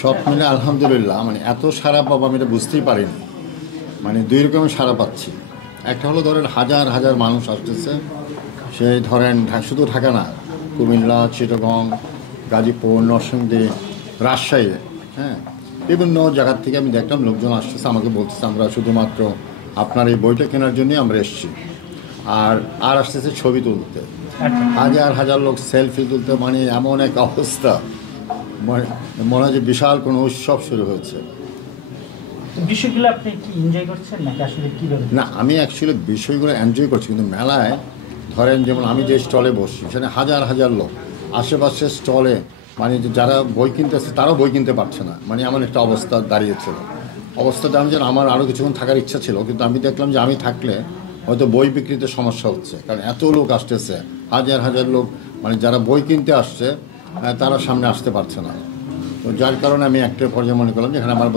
সব মিলে আলহামদুলিল্লাহ, মানে এত সাড়া পাবো আমি এটা বুঝতেই পারিনি। মানে দুই রকমের সাড়া পাচ্ছি। একটা হলো ধরেন হাজার হাজার মানুষ আসতেছে, সেই ধরেন শুধু ঢাকা না, কুমিল্লা, চিটাগং, গাজীপুর, নরসিংদী, রাজশাহী, হ্যাঁ, বিভিন্ন জায়গার থেকে আমি দেখলাম লোকজন আসতেছে, আমাকে বলতেছে আমরা শুধুমাত্র আপনার এই বইটা কেনার জন্যই আমরা এসেছি। আর আর আসতেছে ছবি তুলতে, হাজার হাজার লোক সেলফি তুলতে, মানে এমন এক অবস্থা, মানে মনে হয় যে বিশাল কোনো উৎসব শুরু হয়েছে। বিষয়গুলো আপনি কি এনজয় করছেন নাকি আসলে কি বলেন? না, আমি অ্যাকচুয়ালি বিষয়গুলো এনজয় করছি, কিন্তু মেলায় ধরেন যেমন আমি যে স্টলে বসছি সেখানে হাজার হাজার লোক, আশেপাশে স্টলে মানে যে যারা বই কিনতেছে তারাও বই কিনতে পারছে না, মানে এমন একটা অবস্থা দাঁড়িয়েছিল। অবস্থা দাঁড়িয়ে যেন আমার আরও কিছুক্ষণ থাকার ইচ্ছা ছিল, কিন্তু আমি দেখলাম যে আমি থাকলে হয়তো বই বিক্রিতে সমস্যা হচ্ছে, কারণ এত লোক আসতেছে, হাজার হাজার লোক, মানে যারা বই কিনতে আসছে তারা সামনে আসতে পারছে না। তো যার কারণে আমি একটা পর্যায়ে মনে করলাম যে এখানে আমার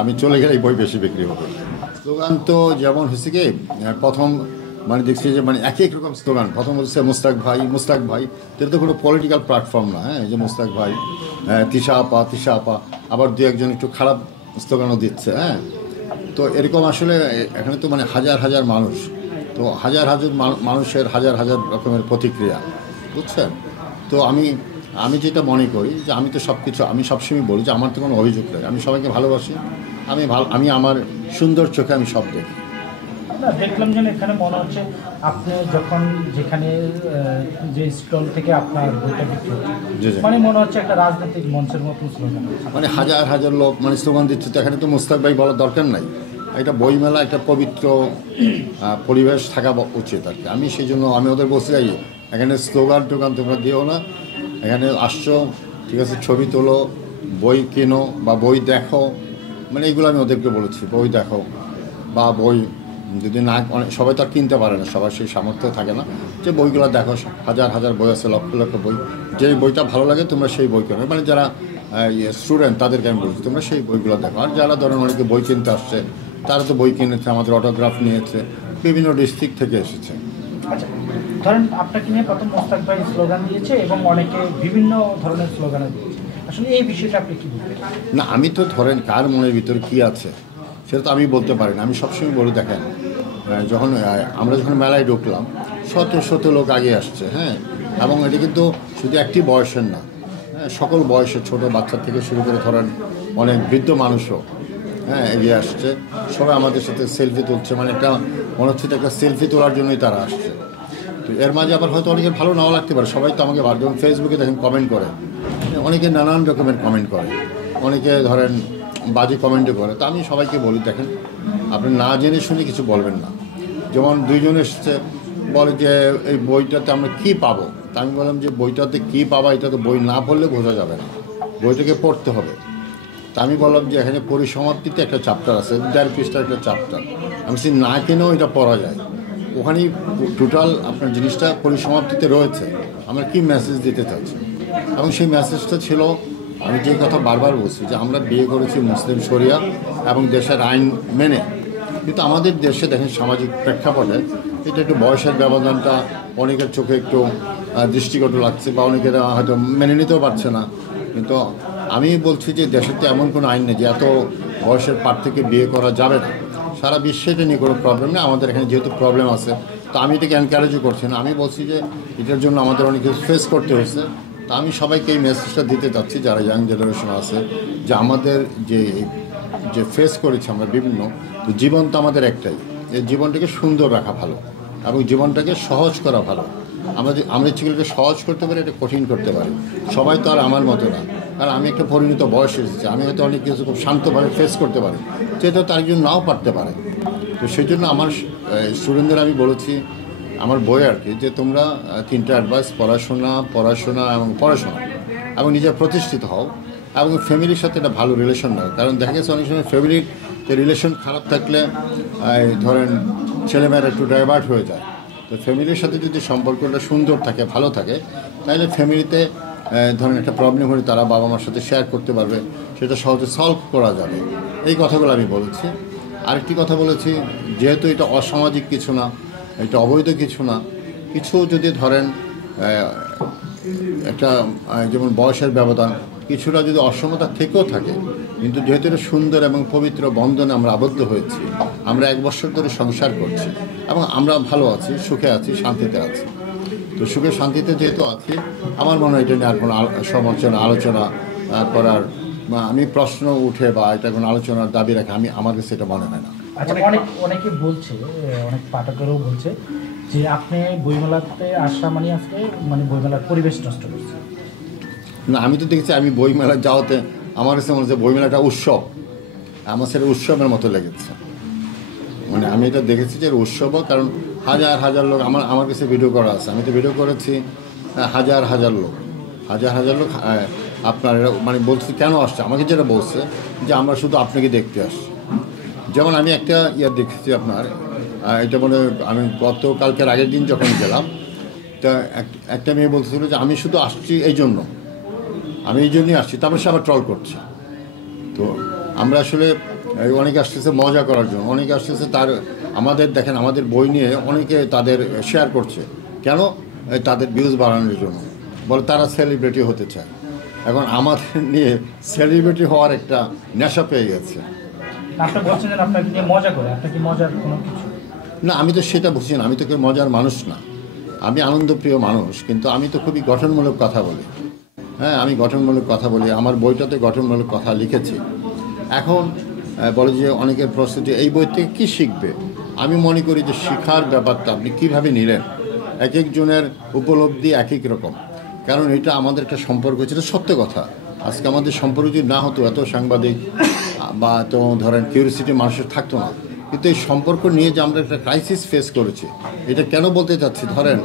আমি চলে গেলে এই বই বেশি বিক্রি হবে। স্লোগান তো যেমন হয়েছে কি, প্রথম মানে দেখছি যে মানে এক এক রকম স্লোগান। প্রথম হচ্ছে মুস্তাক ভাই, মুস্তাক ভাই, এটা তো কোনো পলিটিক্যাল প্ল্যাটফর্ম না, হ্যাঁ, এই যে মুস্তাক ভাই, তিশা আপা, তিশা আপা, আবার দু একজন একটু খারাপ স্লোগানও দিচ্ছে, হ্যাঁ। তো এরকম আসলে এখানে তো মানে হাজার হাজার মানুষ, তো হাজার হাজার মানুষের হাজার হাজার রকমের প্রতিক্রিয়া, বুঝছেন। তো আমি আমি যেটা মনে করি যে আমি তো সব কিছু, আমি সবসময় বলি যে আমার তো কোনো অভিযোগ নেই, আমি সবাইকে ভালোবাসি, আমি আমার সুন্দর চোখে আমি সব দেখি। না, দেখলাম যেন এখানে মনে হচ্ছে আপনি যখন যেখানে যে স্টল থেকে আপনার বইটা বিক্রি হচ্ছে, জি জি, মানে মনে হচ্ছে একটা রাজনৈতিক মঞ্চের মতন স্লোগান। মানে হাজার হাজার লোক মানে স্লোগান দিচ্ছে, তো এখানে তো মুস্তাক ভাই বলার দরকার নাই। একটা বইমেলা, একটা পবিত্র পরিবেশ থাকা উচিত আর কি। আমি সেই জন্য আমি ওদের বলতে চাই এখানে স্লোগান টোগান তোমরা দিও না, এখানে আসছো ঠিক আছে, ছবি তোলো, বই কেনো বা বই দেখো, মানে এইগুলো আমি ওদেরকে বলেছি, বই দেখো বা বই যদি না, অনেক সবাই তো আর কিনতে পারে না, সবার সেই সামর্থ্য থাকে না, যে বইগুলো দেখো, হাজার হাজার বই আছে, লক্ষ লক্ষ বই, যে বইটা ভালো লাগে তোমরা সেই বই কেনো, মানে যারা স্টুডেন্ট তাদেরকে আমি বলছি তোমরা সেই বইগুলো দেখো। আর যারা ধরেন অনেকে বই কিনতে আসছে তারা তো বই কিনেছে, আমাদের অটোগ্রাফ নিয়েছে, বিভিন্ন ডিস্ট্রিক্ট থেকে এসেছে। আচ্ছা, ধরেন আপনাকে নিয়ে প্রথম মোস্তাক ভাই স্লোগান দিয়েছে এবং অনেকে বিভিন্ন ধরনের স্লোগানও দিয়েছে, আসলে এই বিষয়টা আপনি কি বলবেন? না, আমি তো ধরেন কার মনের ভিতর কী আছে সেটা তো আমি বলতে পারি না। আমি সবসময় বলে দেখেন, যখন আমরা যখন মেলায় ঢুকলাম শত শত লোক আগে আসছে, হ্যাঁ, এবং এটি কিন্তু শুধু একটি বয়সের না, হ্যাঁ, সকল বয়সের, ছোট বাচ্চা থেকে শুরু করে ধরেন অনেক বৃদ্ধ মানুষও, হ্যাঁ, এগিয়ে আসছে, সবাই আমাদের সাথে সেলফি তুলছে, মানে একটা মনে হচ্ছে একটা সেলফি তোলার জন্যই তারা আসছে। তো এর মাঝে আবার হয়তো অনেকের ভালো নাও লাগতে পারে, সবাই তো আমাকে যেমন ফেসবুকে দেখেন কমেন্ট করে, অনেকে নানান রকমের কমেন্ট করে, অনেকে ধরেন বাজে কমেন্টও করে। তো আমি সবাইকে বলি দেখেন, আপনি না জেনে শুনে কিছু বলবেন না। যেমন দুইজন এসছে বলে যে এই বইটাতে আমরা কী পাবো, তা আমি বললাম যে বইটাতে কী পাবা এটা তো বই না পড়লে বোঝা যাবে না, বইটাকে পড়তে হবে। তা আমি বললাম যে এখানে পরিসমাপ্তিতে একটা চ্যাপ্টার আছে, 1.5 পৃষ্ঠার একটা চ্যাপ্টার, আমি সে না কিনেও এটা পড়া যায়, ওখানেই টোটাল আপনার জিনিসটা পরিসমাপ্তিতে রয়েছে, আমরা কি মেসেজ দিতে চাচ্ছি। এবং সেই মেসেজটা ছিল, আমি যে কথা বারবার বলছি যে আমরা বিয়ে করেছি মুসলিম শরিয়া এবং দেশের আইন মেনে, কিন্তু আমাদের দেশে দেখেন সামাজিক প্রেক্ষাপটে এটা একটু বয়সের ব্যবধানটা অনেকের চোখে একটু দৃষ্টিকটু লাগছে, বা অনেকেরা হয়তো মেনে নিতেও পারছে না। কিন্তু আমি বলছি যে দেশের তো এমন কোনো আইন নেই যে এত বয়সের পার থেকে বিয়ে করা যাবে না। সারা বিশ্বে এটা নিয়ে কোনো প্রবলেম নেই, আমাদের এখানে যেহেতু প্রবলেম আছে, তো আমি এটাকে এনকারেজও করছি না। আমি বলছি যে এটার জন্য আমাদের অনেক কিছু ফেস করতে হয়েছে। তা আমি সবাইকে এই মেসেজটা দিতে চাচ্ছি যারা ইয়াং জেনারেশন আছে, যে আমাদের যে যে ফেস করেছি আমরা বিভিন্ন, তো জীবন তো আমাদের একটাই, এই জীবনটাকে সুন্দর রাখা ভালো এবং জীবনটাকে সহজ করা ভালো। আমরা যেগুলোকে সহজ করতে পারি এটা কঠিন করতে পারি, সবাই তো আর আমার মতো না, কারণ আমি একটা পরিণত বয়স এসেছি, আমি হয়তো অনেক কিছু খুব শান্তভাবে ফেস করতে পারি, যেটা তার একজন নাও পারতে পারে। তো সেই জন্য আমার স্টুডেন্টদের আমি বলেছি আমার বই আর কি, যে তোমরা তিনটা অ্যাডভাইস, পড়াশোনা পড়াশোনা এবং পড়াশোনা, এবং নিজে প্রতিষ্ঠিত হও এবং ফ্যামিলির সাথে একটা ভালো রিলেশন রাখো। কারণ দেখা গেছে অনেক সময় ফ্যামিলির রিলেশন খারাপ থাকলে ধরেন ছেলেমেয়েরা একটু ডাইভার্ট হয়ে যায়। তো ফ্যামিলির সাথে যদি সম্পর্কটা সুন্দর থাকে, ভালো থাকে, তাহলে ফ্যামিলিতে ধরেন একটা প্রবলেম হলে তারা বাবা মার সাথে শেয়ার করতে পারবে, সেটা সহজে সলভ করা যাবে। এই কথাগুলো আমি বলেছি। আরেকটি কথা বলেছি, যেহেতু এটা অসামাজিক কিছু না, এটা অবৈধ কিছু না, কিছু যদি ধরেন একটা যেমন বয়সের ব্যবধান, কিছুটা যদি অসমতা থেকেও থাকে, কিন্তু যেহেতু এটা সুন্দর এবং পবিত্র বন্ধনে আমরা আবদ্ধ হয়েছি, আমরা 1 বছর ধরে সংসার করছি এবং আমরা ভালো আছি, সুখে আছি, শান্তিতে আছি। তো সুখে শান্তিতে যেহেতু আছি, আমার মনে হয় এটা নিয়ে আর কোনো আলোচনা করার আমি প্রশ্ন উঠে বা এটা কোনো আলোচনার দাবি রাখে আমার কাছে এটা মনে হয় না। আচ্ছা, অনেকে বলছে, অনেক পাঠকেরও বলছে যে আপনি বইমেলাতে আসা মানে আজকে মানে বইমেলার পরিবেশ নষ্ট করছে। না, আমি তো দেখছি আমি বইমেলা যাওয়াতে আমার কাছে মনে হচ্ছে বইমেলাটা উৎসব, আমার সেটা উৎসবের মতো লেগেছে। মানে আমি এটা দেখেছি যে উৎসবও, কারণ হাজার হাজার লোক আমার কাছে ভিডিও করা আছে, আমি তো ভিডিও করেছি, হাজার হাজার লোক আপনার মানে বলছে কেন আসছে, আমাকে যেটা বলছে যে আমরা শুধু আপনাকে দেখতে আসছি। যেমন আমি একটা দেখেছি আপনার, এটা মানে আমি গতকালকের আগের দিন যখন গেলাম, তা একটা মেয়ে বলতেছিল যে আমি শুধু আসছি এই জন্যই আসছি, তারপরে সে আবার ট্রল করছে। তো আমরা আসলে অনেকে আসতেছে মজা করার জন্য, অনেকে আসতেছে দেখেন আমাদের বই নিয়ে অনেকে তাদের শেয়ার করছে, কেন? তাদের ভিউজ বাড়ানোর জন্য, বলে তারা সেলিব্রিটি হতে চায়। এখন আমাদের নিয়ে সেলিব্রিটি হওয়ার একটা নেশা পেয়ে গেছে। আপনি বলছেন যে আপনাকে নিয়ে মজা করে, আপনি কি মজার কোনো কিছু? না, আমি তো সেটা বুঝছি না, আমি তো কেউ মজার মানুষ না, আমি আনন্দপ্রিয় মানুষ, কিন্তু আমি তো খুবই গঠনমূলক কথা বলি। হ্যাঁ, আমি গঠনমূলক কথা বলি, আমার বইটাতে গঠনমূলক কথা লিখেছি। এখন বলে যে অনেকের প্রশ্ন যে এই বই থেকে কী শিখবে, আমি মনে করি যে শেখার ব্যাপারটা আপনি কীভাবে নিলেন, এক একজনের উপলব্ধি এক এক রকম। কারণ এটা আমাদের একটা সম্পর্ক ছিল, সত্য কথা। আজকে আমাদের সম্পর্ক যদি না হতো, এত সাংবাদিক বা এত ধরেন কিউরিসিটি মানুষের থাকতো না। কিন্তু এই সম্পর্ক নিয়ে যে আমরা একটা ক্রাইসিস ফেস করেছি, এটা কেন বলতে চাচ্ছি, ধরেন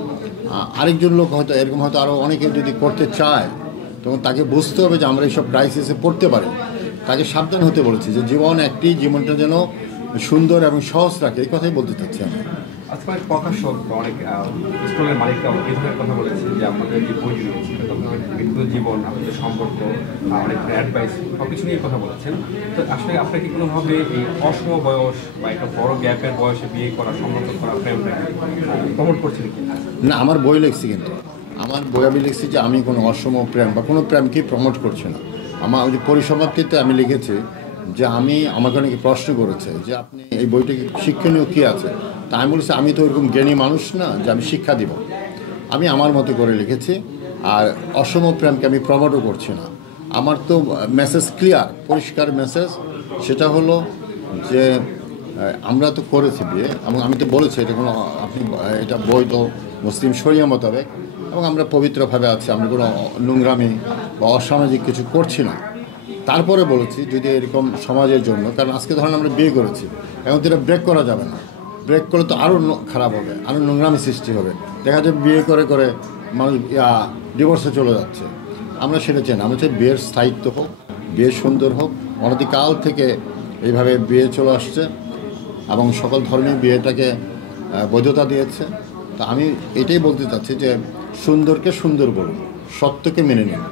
আরেকজন লোক হয়তো এরকম হয়তো আরও অনেকে যদি করতে চায়, তখন তাকে বুঝতে হবে যে আমরা এইসব ক্রাইসিসে পড়তে পারি। তাকে সাবধান হতে বলেছি যে জীবনটা যেন সুন্দর এবং সহজ রাখে, এই কথাই বলতে চাচ্ছি আমি। আজকে অনেক প্রকাশক বা অনেক স্টলের মালিকরাও এই ধরনের কথা বলেছে যে আপনাদের যে বইটি রয়েছে আপনাদের ব্যক্তিগত জীবন, আপনাদের সম্পর্ক, অনেক অ্যাডভাইস সব কিছু নিয়ে কথা বলেছেন। তো আসলে আপনাকে কোনোভাবে এই অসম বয়স বা একটা বড় গ্যাপের বয়সে বিয়ে করা, সংরক্ষণ করা প্রেমটাকে প্রমোট করছেন কি না? আমার বই লিখছি, কিন্তু আমার বই আমি লিখছি যে আমি কোনো অসম প্রেম বা কোনো প্রেমকেই প্রমোট করছি না। আমার ওই যে পরিসমাপ্তিতে আমি লিখেছি যে আমাকে অনেকে প্রশ্ন করেছে যে আপনি এই বইটাকে শিক্ষণীয় কী আছে, তা আমি বলেছি আমি তো ওরকম জ্ঞানী মানুষ না যে আমি শিক্ষা দিব। আমি আমার মতো করে লিখেছি, আর অসম প্রেমকে আমি প্রমোটও করছি না। আমার তো মেসেজ ক্লিয়ার, পরিষ্কার মেসেজ, সেটা হলো যে আমরা তো করেছি বিয়ে, এবং আমি তো বলেছি এটা কোনো এটা বই তো মুসলিম শরিয়া মোতাবেক, এবং আমরা পবিত্রভাবে আছি, আমরা কোনো নোংরামি বা অসামাজিক কিছু করছি না। তারপরে বলেছি যদি এরকম সমাজের জন্য, কারণ আজকে ধরেন আমরা বিয়ে করেছি, এখন তো এটা ব্রেক করা যাবে না, ব্রেক করলে তো আরও খারাপ হবে, আরও নোংরামি সৃষ্টি হবে, দেখা যায় বিয়ে করে মানুষ ডিভোর্সে চলে যাচ্ছে। আমরা সেটা চাই না, আমরা চাই বিয়ের স্থায়িত্ব হোক, বিয়ে সুন্দর হোক। অনতিকাল থেকে এইভাবে বিয়ে চলে আসছে এবং সকল ধর্মী বিয়েটাকে বৈধতা দিয়েছে। তা আমি এটাই বলতে চাচ্ছি যে সুন্দরকে সুন্দর বলুন, সত্যকে মেনে নিন।